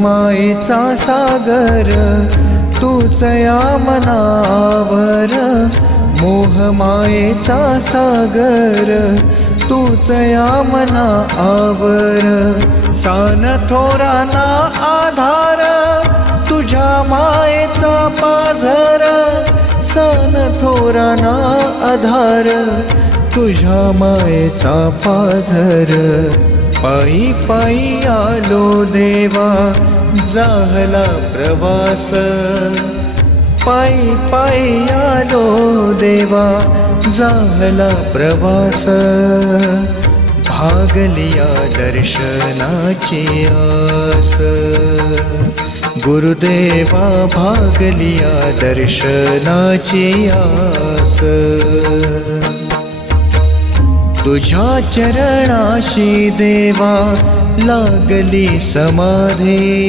मायेचा सागर तूच या मनावर, मोहमायेचा सागर तूच या मनावर. सान थोरांना आधार तुझ्या मायेचा पाझर, सान थोरांना आधार तुझ्या मायेचा पाझर. पायी पायी आलो देवा झाला प्रवास, पायी पायी आलो देवा झाला प्रवास. भागलिया दर्शनाची आस, गुरुदेवा भागलिया दर्शनाची आस. तुझ्या चरणाशी देवा लागली समाधी.